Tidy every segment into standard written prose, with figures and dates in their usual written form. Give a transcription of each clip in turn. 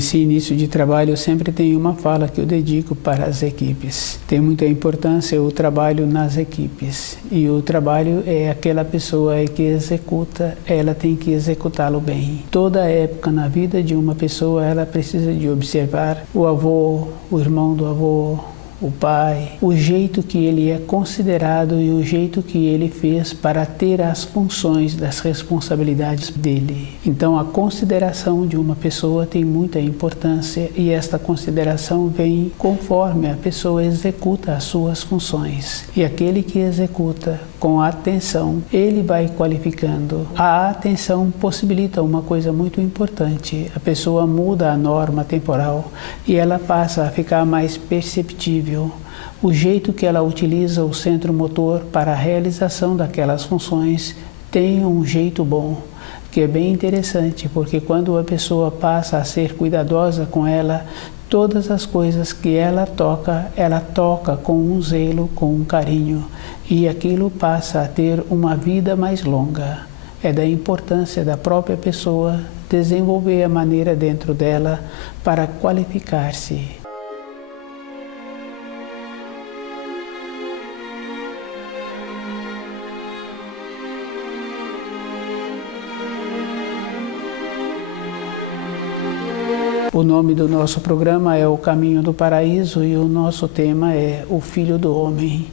Nesse início de trabalho, eu sempre tenho uma fala que eu dedico para as equipes. Tem muita importância o trabalho nas equipes. E o trabalho é aquela pessoa que executa, ela tem que executá-lo bem. Toda época na vida de uma pessoa, ela precisa de observar o avô, o irmão do avô, o pai, o jeito que ele é considerado e o jeito que ele fez para ter as funções das responsabilidades dele. Então a consideração de uma pessoa tem muita importância e esta consideração vem conforme a pessoa executa as suas funções. E aquele que executa com atenção, ele vai qualificando. A atenção possibilita uma coisa muito importante. A pessoa muda a norma temporal e ela passa a ficar mais perceptível. O jeito que ela utiliza o centro motor para a realização daquelas funções tem um jeito bom, que é bem interessante, porque quando a pessoa passa a ser cuidadosa com ela, todas as coisas que ela toca com um zelo, com um carinho, e aquilo passa a ter uma vida mais longa. É da importância da própria pessoa desenvolver a maneira dentro dela para qualificar-se. O nome do nosso programa é O Caminho do Paraíso e o nosso tema é O Filho do Homem.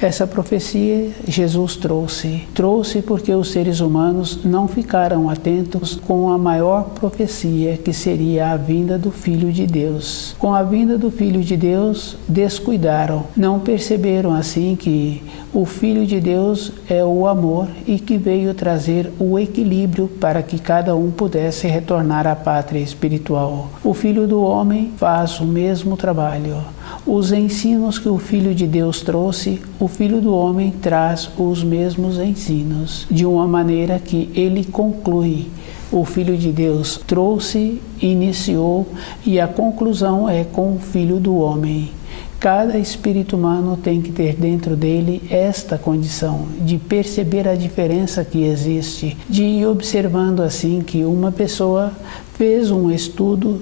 Essa profecia Jesus trouxe porque os seres humanos não ficaram atentos com a maior profecia, que seria a vinda do Filho de Deus. Com a vinda do Filho de Deus, descuidaram, não perceberam assim que o Filho de Deus é o amor e que veio trazer o equilíbrio para que cada um pudesse retornar à pátria espiritual. O Filho do Homem faz o mesmo trabalho. Os ensinos que o Filho de Deus trouxe, o Filho do Homem traz os mesmos ensinos, de uma maneira que ele conclui. O Filho de Deus trouxe, iniciou, e a conclusão é com o Filho do Homem. Cada espírito humano tem que ter dentro dele esta condição de perceber a diferença que existe, de ir observando assim que uma pessoa fez um estudo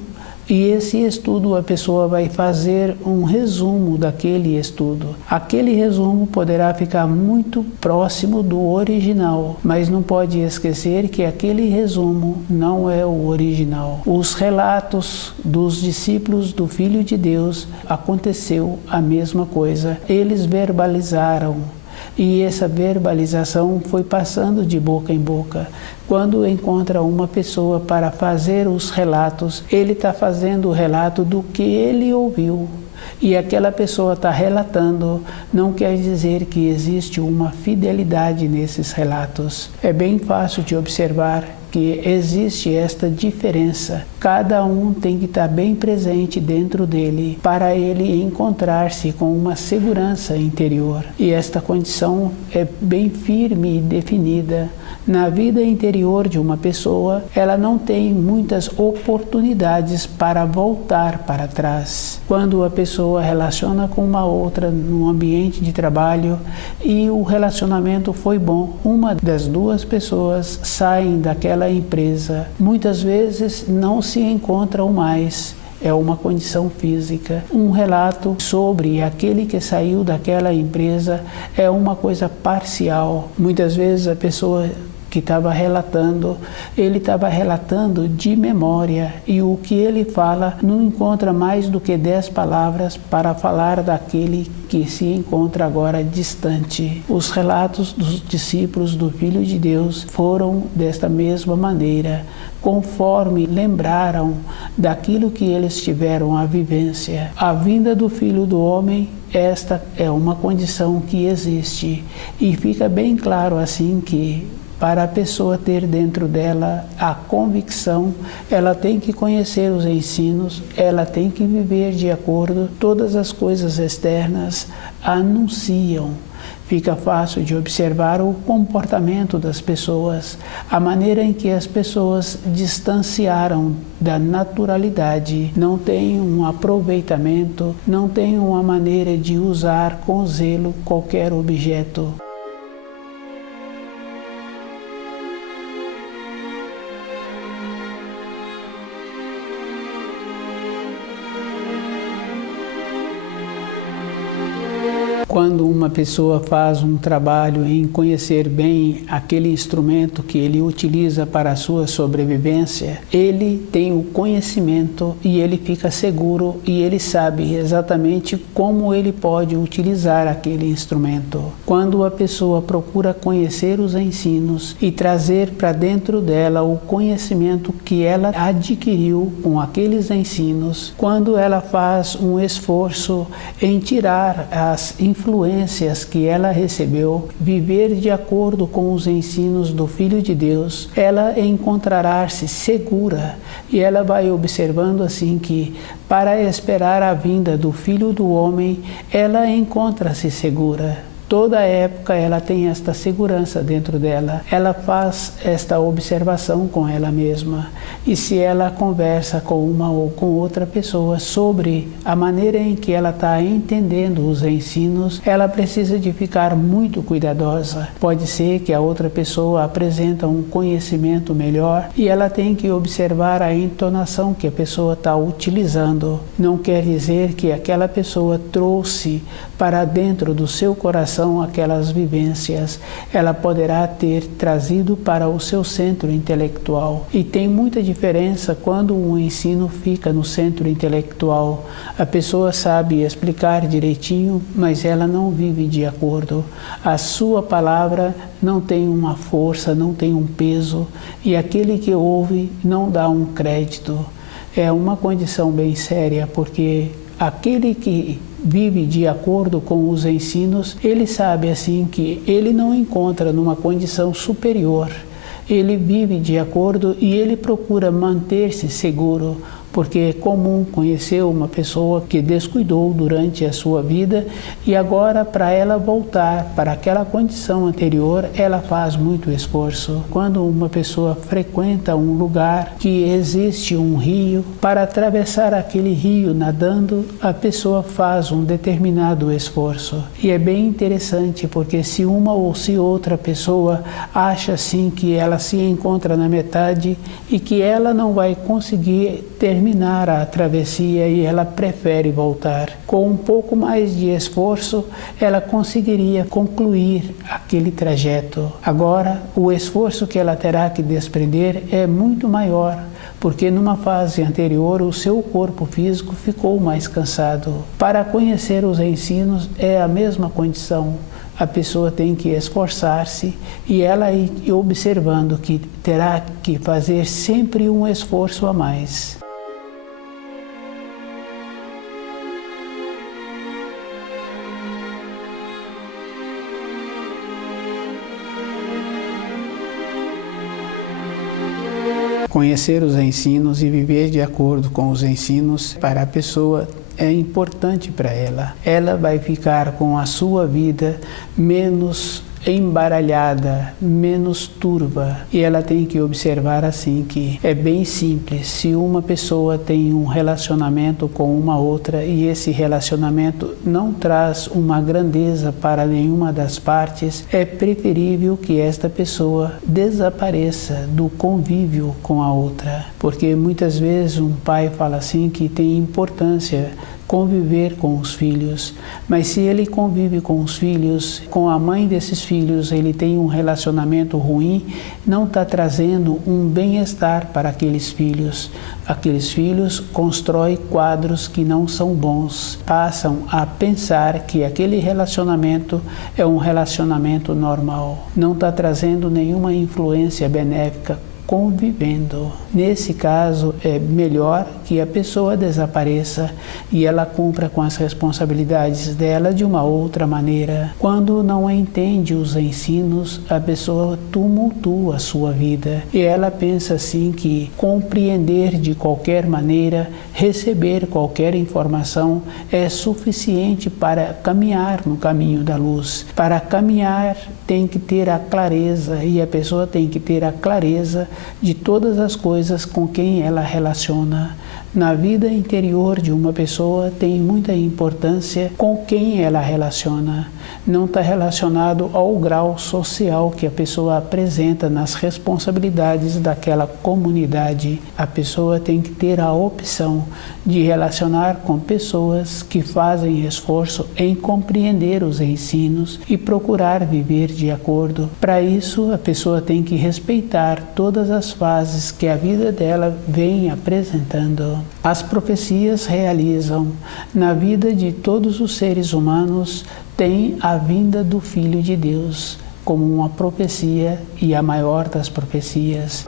e esse estudo a pessoa vai fazer um resumo daquele estudo. Aquele resumo poderá ficar muito próximo do original, mas não pode esquecer que aquele resumo não é o original. Os relatos dos discípulos do Filho de Deus aconteceu a mesma coisa. Eles verbalizaram. E essa verbalização foi passando de boca em boca. Quando encontra uma pessoa para fazer os relatos, ele está fazendo o relato do que ele ouviu. E aquela pessoa está relatando, não quer dizer que existe uma fidelidade nesses relatos. É bem fácil de observar que existe esta diferença. Cada um tem que estar bem presente dentro dele para ele encontrar-se com uma segurança interior. E esta condição é bem firme e definida. Na vida interior de uma pessoa, ela não tem muitas oportunidades para voltar para trás. Quando a pessoa relaciona com uma outra no ambiente de trabalho e o relacionamento foi bom, uma das duas pessoas saem daquela empresa, muitas vezes não se encontram mais. É uma condição física. Um relato sobre aquele que saiu daquela empresa é uma coisa parcial. Muitas vezes a pessoa que estava relatando, ele estava relatando de memória e o que ele fala não encontra mais do que 10 palavras para falar daquele que se encontra agora distante. Os relatos dos discípulos do Filho de Deus foram desta mesma maneira, conforme lembraram daquilo que eles tiveram a vivência. A vinda do Filho do Homem, esta é uma condição que existe e fica bem claro assim que para a pessoa ter dentro dela a convicção, ela tem que conhecer os ensinos, ela tem que viver de acordo, todas as coisas externas anunciam Fica fácil de observar o comportamento das pessoas, a maneira em que as pessoas distanciaram da naturalidade, não têm um aproveitamento, não têm uma maneira de usar com zelo qualquer objeto. Quando uma pessoa faz um trabalho em conhecer bem aquele instrumento que ele utiliza para a sua sobrevivência, ele tem o conhecimento e ele fica seguro e ele sabe exatamente como ele pode utilizar aquele instrumento. Quando a pessoa procura conhecer os ensinos e trazer para dentro dela o conhecimento que ela adquiriu com aqueles ensinos, quando ela faz um esforço em tirar as influências que ela recebeu, viver de acordo com os ensinos do Filho de Deus, ela encontrará-se segura e ela vai observando assim que, para esperar a vinda do Filho do Homem, ela encontra-se segura. Toda época ela tem esta segurança dentro dela. Ela faz esta observação com ela mesma. E se ela conversa com uma ou com outra pessoa sobre a maneira em que ela está entendendo os ensinos, ela precisa de ficar muito cuidadosa. Pode ser que a outra pessoa apresenta um conhecimento melhor e ela tem que observar a entonação que a pessoa está utilizando. Não quer dizer que aquela pessoa trouxe para dentro do seu coração aquelas vivências. Ela poderá ter trazido para o seu centro intelectual. E tem muita diferença quando o ensino fica no centro intelectual. A pessoa sabe explicar direitinho, mas ela não vive de acordo. A sua palavra não tem uma força, não tem um peso, e aquele que ouve não dá um crédito. É uma condição bem séria, porque aquele que vive de acordo com os ensinos, ele sabe assim que ele não encontra numa condição superior. Ele vive de acordo e ele procura manter-se seguro, porque é comum conhecer uma pessoa que descuidou durante a sua vida e agora, para ela voltar para aquela condição anterior, ela faz muito esforço. Quando uma pessoa frequenta um lugar que existe um rio, para atravessar aquele rio nadando, a pessoa faz um determinado esforço. E é bem interessante, porque se uma ou se outra pessoa acha assim que ela se encontra na metade e que ela não vai conseguir terminar a travessia e ela prefere voltar. Com um pouco mais de esforço, ela conseguiria concluir aquele trajeto. Agora, o esforço que ela terá que desprender é muito maior, porque numa fase anterior o seu corpo físico ficou mais cansado. Para conhecer os ensinos é a mesma condição. A pessoa tem que esforçar-se e ela ir observando que terá que fazer sempre um esforço a mais. Conhecer os ensinos e viver de acordo com os ensinos para a pessoa é importante para ela. Ela vai ficar com a sua vida menos embaralhada, menos turva. E ela tem que observar assim que é bem simples. Se uma pessoa tem um relacionamento com uma outra e esse relacionamento não traz uma grandeza para nenhuma das partes, é preferível que esta pessoa desapareça do convívio com a outra. Porque muitas vezes um pai fala assim que tem importância conviver com os filhos, mas se ele convive com os filhos, com a mãe desses filhos, ele tem um relacionamento ruim, não está trazendo um bem-estar para aqueles filhos. Aqueles filhos constroem quadros que não são bons, passam a pensar que aquele relacionamento é um relacionamento normal, não está trazendo nenhuma influência benéfica convivendo. Nesse caso, é melhor que a pessoa desapareça e ela cumpra com as responsabilidades dela de uma outra maneira. Quando não entende os ensinos, a pessoa tumultua a sua vida e ela pensa assim que compreender de qualquer maneira, receber qualquer informação é suficiente para caminhar no caminho da luz. Para caminhar tem que ter a clareza e a pessoa tem que ter a clareza de todas as coisas com quem ela relaciona. Na vida interior de uma pessoa tem muita importância com quem ela relaciona. Não está relacionado ao grau social que a pessoa apresenta nas responsabilidades daquela comunidade. A pessoa tem que ter a opção de relacionar com pessoas que fazem esforço em compreender os ensinos e procurar viver de acordo. Para isso, a pessoa tem que respeitar todas as fases que a vida dela vem apresentando. As profecias realizam. Na vida de todos os seres humanos tem a vinda do Filho de Deus como uma profecia e a maior das profecias.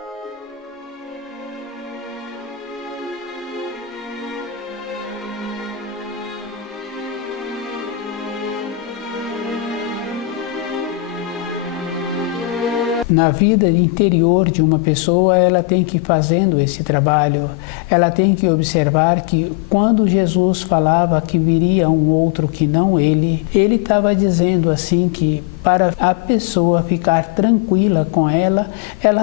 Na vida interior de uma pessoa, ela tem que ir fazendo esse trabalho. Ela tem que observar que quando Jesus falava que viria um outro que não ele estava dizendo assim que para a pessoa ficar tranquila com ela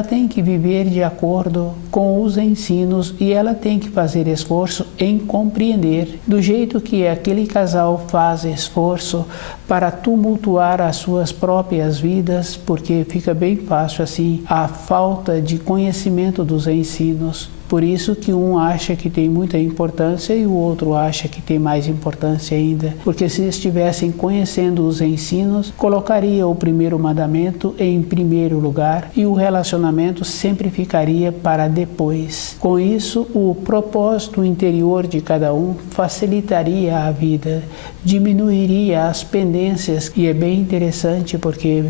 tem que viver de acordo com os ensinos e ela tem que fazer esforço em compreender. Do jeito que aquele casal faz esforço para tumultuar as suas próprias vidas, porque fica bem fácil assim a falta de conhecimento dos ensinos. Por isso que um acha que tem muita importância e o outro acha que tem mais importância ainda. Porque se estivessem conhecendo os ensinos, colocaria o primeiro mandamento em primeiro lugar e o relacionamento sempre ficaria para depois. Com isso, o propósito interior de cada um facilitaria a vida, diminuiria as pendências, e é bem interessante porque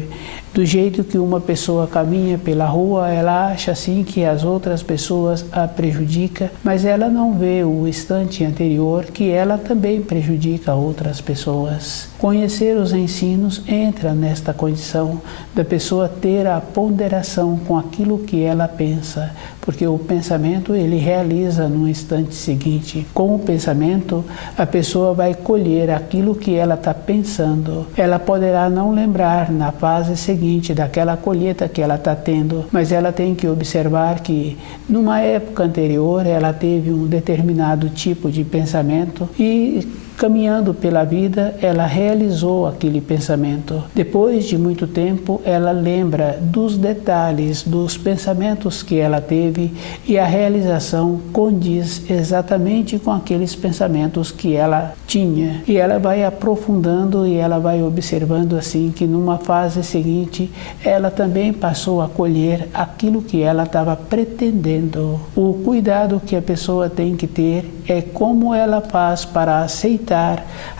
do jeito que uma pessoa caminha pela rua, ela acha assim que as outras pessoas a prejudica, mas ela não vê o instante anterior que ela também prejudica outras pessoas. Conhecer os ensinos entra nesta condição da pessoa ter a ponderação com aquilo que ela pensa, porque o pensamento ele realiza no instante seguinte. Com o pensamento, a pessoa vai colher aquilo que ela está pensando. Ela poderá não lembrar na fase seguinte daquela colheita que ela está tendo, mas ela tem que observar que numa época anterior ela teve um determinado tipo de pensamento e caminhando pela vida, ela realizou aquele pensamento. Depois de muito tempo, ela lembra dos detalhes, dos pensamentos que ela teve e a realização condiz exatamente com aqueles pensamentos que ela tinha. E ela vai aprofundando e ela vai observando assim que numa fase seguinte, ela também passou a colher aquilo que ela estava pretendendo. O cuidado que a pessoa tem que ter é como ela faz para aceitar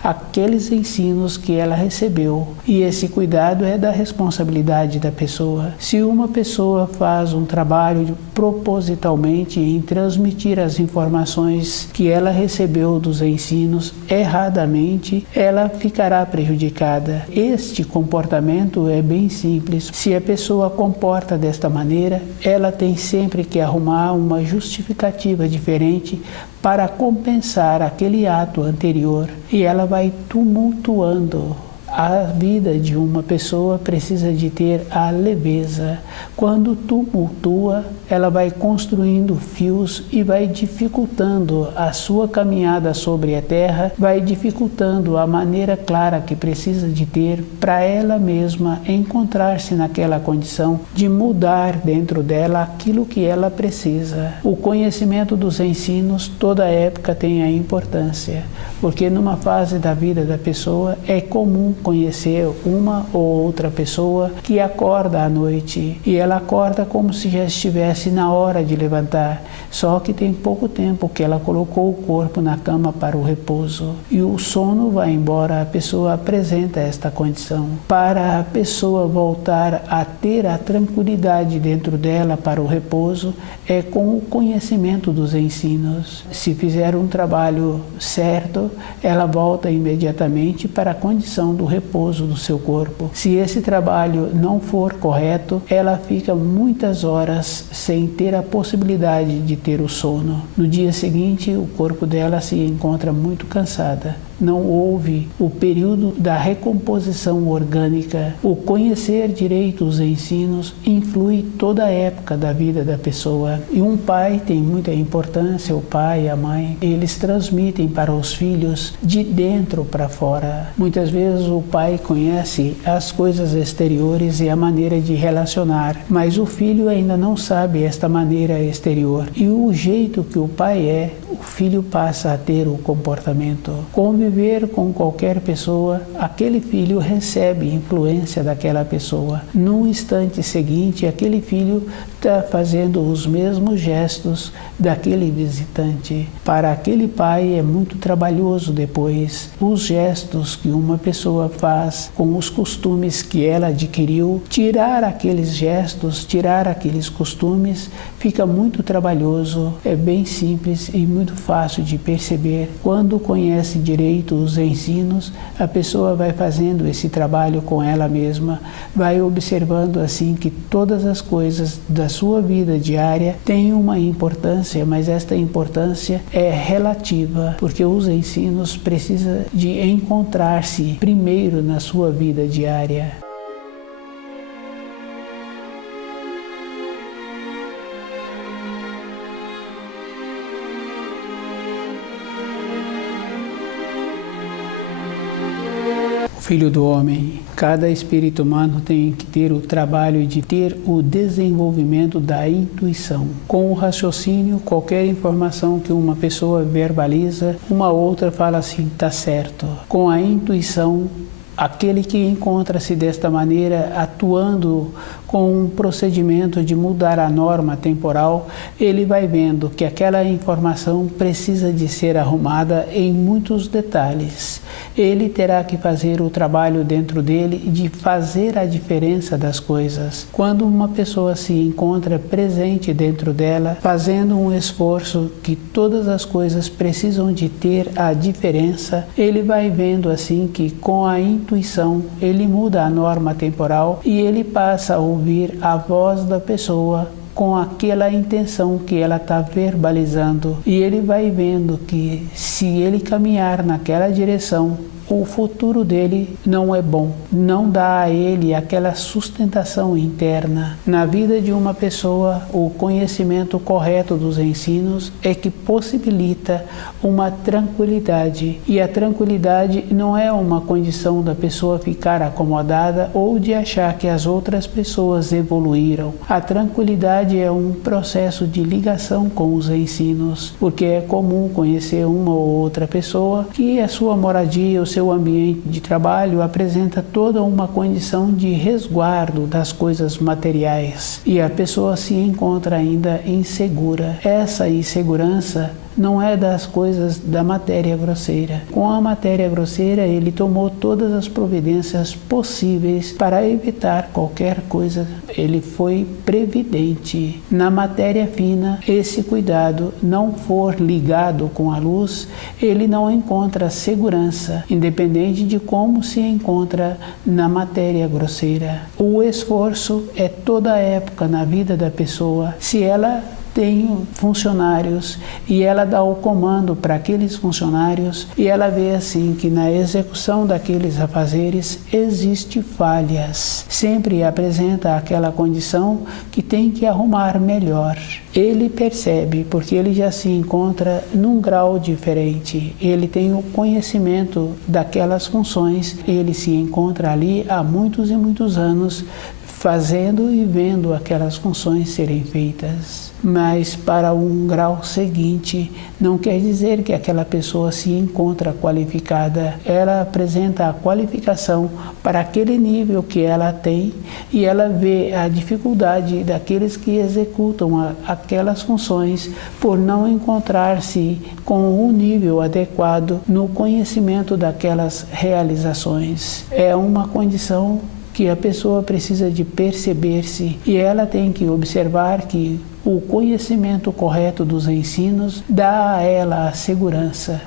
aqueles ensinos que ela recebeu. E esse cuidado é da responsabilidade da pessoa. Se uma pessoa faz um trabalho propositalmente em transmitir as informações que ela recebeu dos ensinos erradamente, ela ficará prejudicada. Este comportamento é bem simples. Se a pessoa comporta desta maneira, ela tem sempre que arrumar uma justificativa diferente para compensar aquele ato anterior e ela vai tumultuando. A vida de uma pessoa precisa de ter a leveza. Quando tumultua, ela vai construindo fios e vai dificultando a sua caminhada sobre a terra, vai dificultando a maneira clara que precisa de ter para ela mesma encontrar-se naquela condição de mudar dentro dela aquilo que ela precisa. O conhecimento dos ensinos, toda época tem a importância, porque numa fase da vida da pessoa é comum conhecer uma ou outra pessoa que acorda à noite e ela acorda como se já estivesse na hora de levantar, só que tem pouco tempo que ela colocou o corpo na cama para o repouso e o sono vai embora. A pessoa apresenta esta condição. Para a pessoa voltar a ter a tranquilidade dentro dela para o repouso é com o conhecimento dos ensinos. Se fizer um trabalho certo, ela volta imediatamente para a condição do repouso do seu corpo. Se esse trabalho não for correto, ela fica muitas horas sem ter a possibilidade de ter o sono. No dia seguinte, o corpo dela se encontra muito cansada. Não houve o período da recomposição orgânica. O conhecer direito os ensinos influi toda a época da vida da pessoa. E um pai tem muita importância, o pai e a mãe. Eles transmitem para os filhos de dentro para fora. Muitas vezes o pai conhece as coisas exteriores e a maneira de relacionar, mas o filho ainda não sabe esta maneira exterior. E o jeito que o pai é, o filho passa a ter o comportamento. Conviver com qualquer pessoa, aquele filho recebe influência daquela pessoa. No instante seguinte, aquele filho está fazendo os mesmos gestos daquele visitante. Para aquele pai é muito trabalhoso depois. Os gestos que uma pessoa faz com os costumes que ela adquiriu, tirar aqueles gestos, tirar aqueles costumes, fica muito trabalhoso. É bem simples e muito fácil de perceber. Quando conhece direito os ensinos, a pessoa vai fazendo esse trabalho com ela mesma, vai observando assim que todas as coisas da sua vida diária têm uma importância, mas esta importância é relativa, porque os ensinos precisam de encontrar-se primeiro na sua vida diária. Filho do homem, cada espírito humano tem que ter o trabalho de ter o desenvolvimento da intuição. Com o raciocínio, qualquer informação que uma pessoa verbaliza, uma outra fala assim, tá certo. Com a intuição, aquele que encontra-se desta maneira, atuando com um procedimento de mudar a norma temporal, ele vai vendo que aquela informação precisa de ser arrumada em muitos detalhes. Ele terá que fazer o trabalho dentro dele de fazer a diferença das coisas. Quando uma pessoa se encontra presente dentro dela, fazendo um esforço que todas as coisas precisam de ter a diferença, ele vai vendo assim que com a intuição ele muda a norma temporal e ele passa a ouvir a voz da pessoa com aquela intenção que ela está verbalizando. E ele vai vendo que se ele caminhar naquela direção, o futuro dele não é bom, não dá a ele aquela sustentação interna. Na vida de uma pessoa, o conhecimento correto dos ensinos é que possibilita uma tranquilidade. E a tranquilidade não é uma condição da pessoa ficar acomodada ou de achar que as outras pessoas evoluíram. A tranquilidade é um processo de ligação com os ensinos, porque é comum conhecer uma ou outra pessoa que a sua moradia, o seu ambiente de trabalho apresenta toda uma condição de resguardo das coisas materiais e a pessoa se encontra ainda insegura. Essa insegurança não é das coisas da matéria grosseira. Com a matéria grosseira, ele tomou todas as providências possíveis para evitar qualquer coisa. Ele foi previdente. Na matéria fina, esse cuidado não for ligado com a luz, ele não encontra segurança, independente de como se encontra na matéria grosseira. O esforço é toda a época na vida da pessoa. Se ela tem funcionários e ela dá o comando para aqueles funcionários e ela vê assim que na execução daqueles afazeres existe falhas. Sempre apresenta aquela condição que tem que arrumar melhor. Ele percebe, porque ele já se encontra num grau diferente. Ele tem o conhecimento daquelas funções, ele se encontra ali há muitos e muitos anos fazendo e vendo aquelas funções serem feitas. mas para um grau seguinte. Não quer dizer que aquela pessoa se encontra qualificada. Ela apresenta a qualificação para aquele nível que ela tem e ela vê a dificuldade daqueles que executam aquelas funções por não encontrar-se com o nível adequado no conhecimento daquelas realizações. É uma condição que a pessoa precisa de perceber-se e ela tem que observar que o conhecimento correto dos ensinos dá a ela a segurança.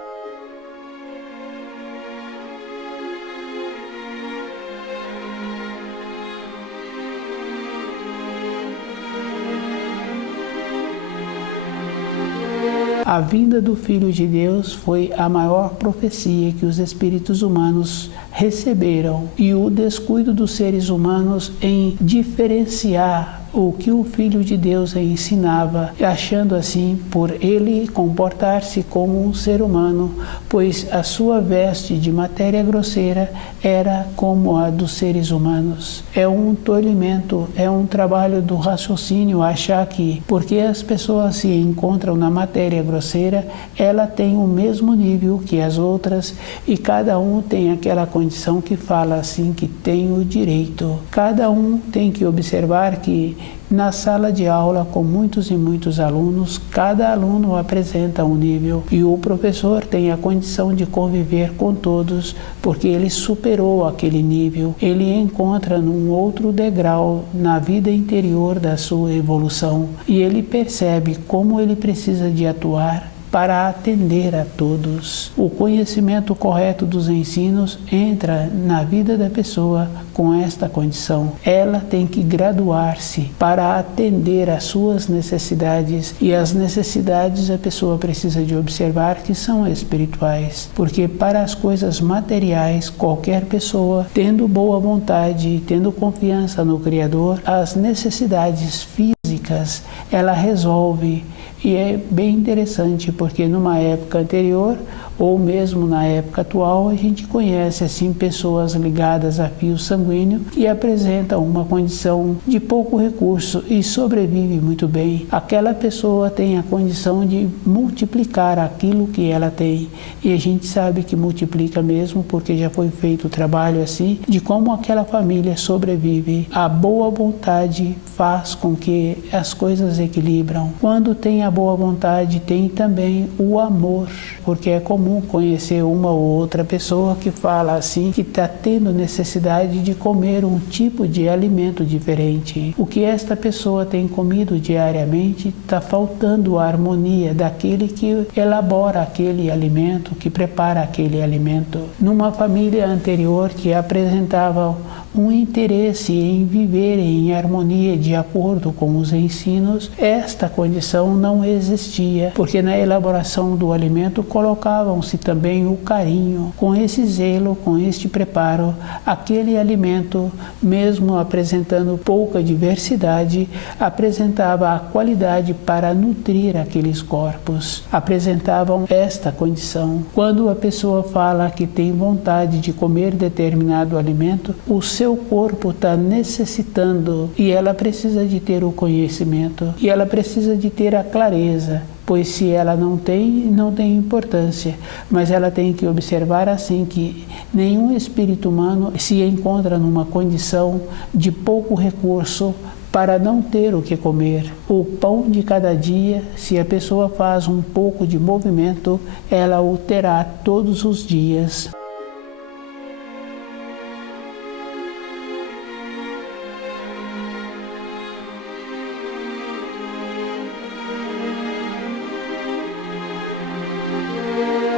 A vinda do Filho de Deus foi a maior profecia que os espíritos humanos receberam, e o descuido dos seres humanos em diferenciar o que o Filho de Deus ensinava, achando assim por ele comportar-se como um ser humano, pois a sua veste de matéria grosseira era como a dos seres humanos. É um tolimento, é um trabalho do raciocínio achar que, porque as pessoas se encontram na matéria grosseira, ela tem o mesmo nível que as outras e cada um tem aquela condição que fala assim que tem o direito. Cada um tem que observar que na sala de aula, com muitos e muitos alunos, cada aluno apresenta um nível e o professor tem a condição de conviver com todos, porque ele superou aquele nível, ele encontra num outro degrau na vida interior da sua evolução e ele percebe como ele precisa de atuar para atender a todos. O conhecimento correto dos ensinos entra na vida da pessoa com esta condição. Ela tem que graduar-se para atender às suas necessidades e as necessidades a pessoa precisa de observar que são espirituais, porque para as coisas materiais, qualquer pessoa, tendo boa vontade, tendo confiança no Criador, as necessidades físicas ela resolve. E é bem interessante porque numa época anterior ou mesmo na época atual a gente conhece assim pessoas ligadas a fio sanguíneo que apresentam uma condição de pouco recurso e sobrevive muito bem. Aquela pessoa tem a condição de multiplicar aquilo que ela tem e a gente sabe que multiplica mesmo porque já foi feito o trabalho assim de como aquela família sobrevive. A boa vontade faz com que as coisas equilibram. Quando tem a boa vontade tem também o amor, porque é comum conhecer uma ou outra pessoa que fala assim que está tendo necessidade de comer um tipo de alimento diferente. O que esta pessoa tem comido diariamente está faltando a harmonia daquele que elabora aquele alimento, que prepara aquele alimento. Numa família anterior que apresentava um interesse em viver em harmonia de acordo com os ensinos, esta condição não existia, porque na elaboração do alimento colocavam-se também o carinho. Com esse zelo, com este preparo, aquele alimento, mesmo apresentando pouca diversidade, apresentava a qualidade para nutrir aqueles corpos. Apresentavam esta condição. Quando a pessoa fala que tem vontade de comer determinado alimento, o seu corpo está necessitando e ela precisa de ter o conhecimento e ela precisa de ter a clareza, pois se ela não tem importância, mas ela tem que observar assim que nenhum espírito humano se encontra numa condição de pouco recurso para não ter o que comer. O pão de cada dia, se a pessoa faz um pouco de movimento, ela o terá todos os dias.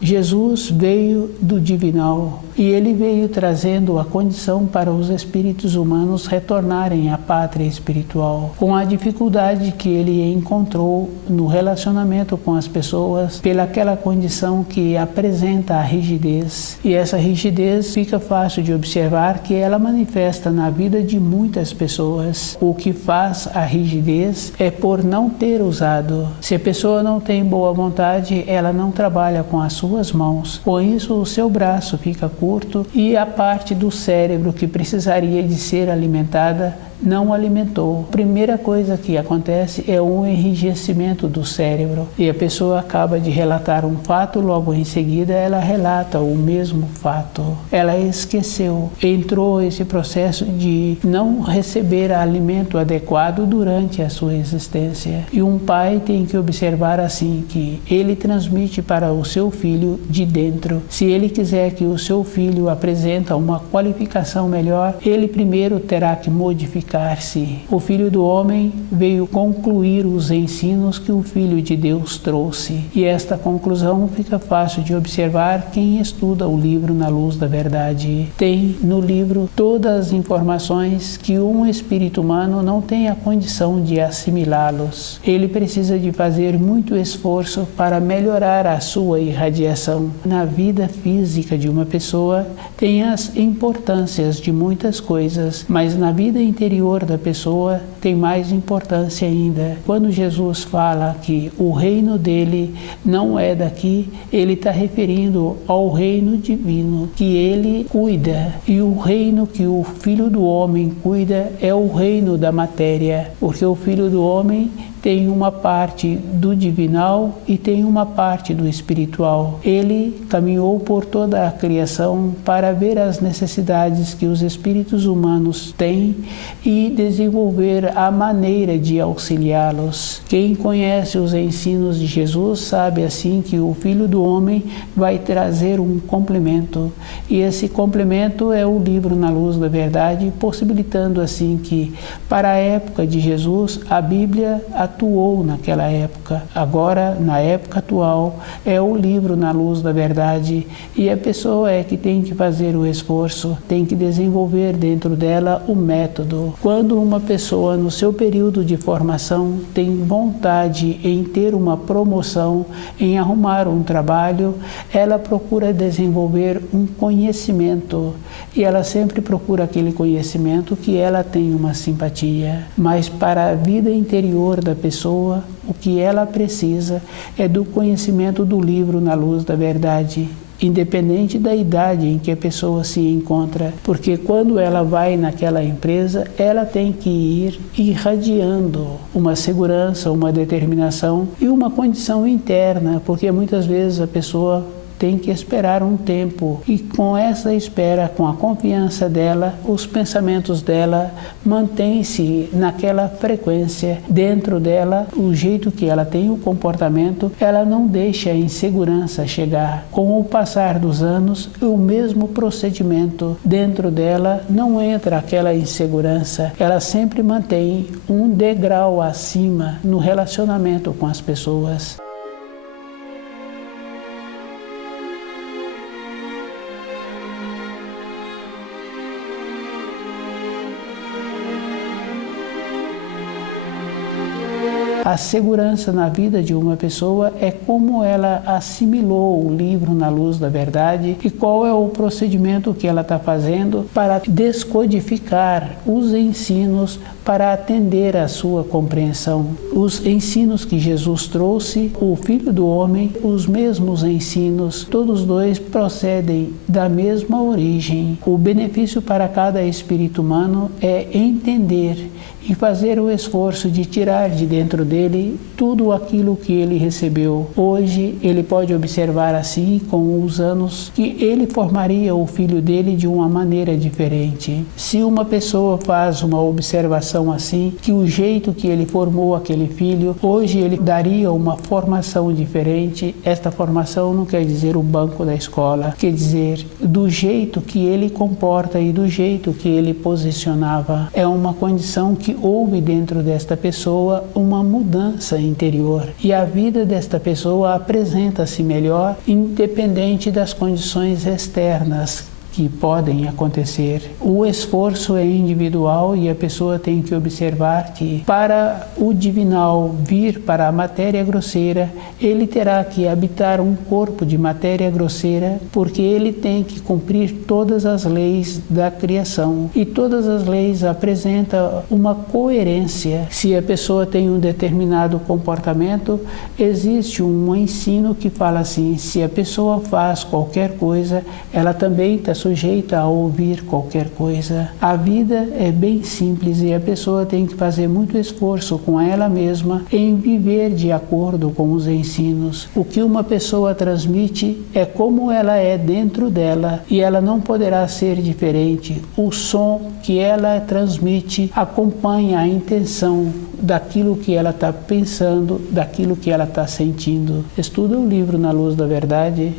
Jesus veio do divinal e ele veio trazendo a condição para os espíritos humanos retornarem à pátria espiritual. Com a dificuldade que ele encontrou no relacionamento com as pessoas, pelaquela condição que apresenta a rigidez. E essa rigidez fica fácil de observar que ela manifesta na vida de muitas pessoas. O que faz a rigidez é por não ter usado. Se a pessoa não tem boa vontade, ela não trabalha com as suas mãos. Com isso, o seu braço fica curto e a parte do cérebro que precisaria de ser alimentada não alimentou. A primeira coisa que acontece é um enrijecimento do cérebro e a pessoa acaba de relatar um fato, logo em seguida ela relata o mesmo fato. Ela esqueceu, entrou esse processo de não receber alimento adequado durante a sua existência. E um pai tem que observar assim que ele transmite para o seu filho de dentro. Se ele quiser que o seu filho apresente uma qualificação melhor, ele primeiro terá que modificar-se. O Filho do Homem veio concluir os ensinos que o Filho de Deus trouxe. E esta conclusão fica fácil de observar quem estuda o livro Na Luz da Verdade. Tem no livro todas as informações que um espírito humano não tem a condição de assimilá-los. Ele precisa de fazer muito esforço para melhorar a sua irradiação. Na vida física de uma pessoa tem as importâncias de muitas coisas, mas na vida interior da pessoa tem mais importância ainda. Quando Jesus fala que o reino dele não é daqui, ele está referindo ao reino divino que ele cuida, e o reino que o Filho do Homem cuida é o reino da matéria, porque o Filho do Homem tem uma parte do divinal e tem uma parte do espiritual. Ele caminhou por toda a criação para ver as necessidades que os espíritos humanos têm e desenvolver a maneira de auxiliá-los. Quem conhece os ensinos de Jesus sabe assim que o Filho do Homem vai trazer um complemento. E esse complemento é o livro Na Luz da Verdade, possibilitando assim que, para a época de Jesus, a Bíblia atuou naquela época. Agora, na época atual, é o livro Na Luz da Verdade, e a pessoa é que tem que fazer o esforço, tem que desenvolver dentro dela o método. Quando uma pessoa, no seu período de formação, tem vontade em ter uma promoção, em arrumar um trabalho, ela procura desenvolver um conhecimento, e ela sempre procura aquele conhecimento que ela tem uma simpatia. Mas para a vida interior da pessoa, o que ela precisa é do conhecimento do livro Na Luz da Verdade, independente da idade em que a pessoa se encontra, porque quando ela vai naquela empresa, ela tem que ir irradiando uma segurança, uma determinação e uma condição interna, porque muitas vezes a pessoa tem que esperar um tempo, e com essa espera, com a confiança dela, os pensamentos dela mantêm-se naquela frequência. Dentro dela, o jeito que ela tem o comportamento, ela não deixa a insegurança chegar. Com o passar dos anos, o mesmo procedimento dentro dela, não entra aquela insegurança. Ela sempre mantém um degrau acima no relacionamento com as pessoas. A segurança na vida de uma pessoa é como ela assimilou o livro Na Luz da Verdade e qual é o procedimento que ela está fazendo para descodificar os ensinos para atender à sua compreensão. Os ensinos que Jesus trouxe, o Filho do Homem, os mesmos ensinos, todos dois procedem da mesma origem. O benefício para cada espírito humano é entender e fazer o esforço de tirar de dentro dele tudo aquilo que ele recebeu. Hoje ele pode observar assim, com os anos, que ele formaria o filho dele de uma maneira diferente. Se uma pessoa faz uma observação assim, que o jeito que ele formou aquele filho, hoje ele daria uma formação diferente. Esta formação não quer dizer o banco da escola, quer dizer do jeito que ele comporta e do jeito que ele posicionava. É uma condição que houve dentro desta pessoa uma mudança interior, e a vida desta pessoa apresenta-se melhor, independente das condições externas que podem acontecer. O esforço é individual e a pessoa tem que observar que para o divinal vir para a matéria grosseira, ele terá que habitar um corpo de matéria grosseira, porque ele tem que cumprir todas as leis da criação, e todas as leis apresentam uma coerência. Se a pessoa tem um determinado comportamento, existe um ensino que fala assim: se a pessoa faz qualquer coisa, ela também está sujeita a ouvir qualquer coisa. A vida é bem simples e a pessoa tem que fazer muito esforço com ela mesma em viver de acordo com os ensinos. O que uma pessoa transmite é como ela é dentro dela e ela não poderá ser diferente. O som que ela transmite acompanha a intenção daquilo que ela está pensando, daquilo que ela está sentindo. Estuda o livro Na Luz da Verdade.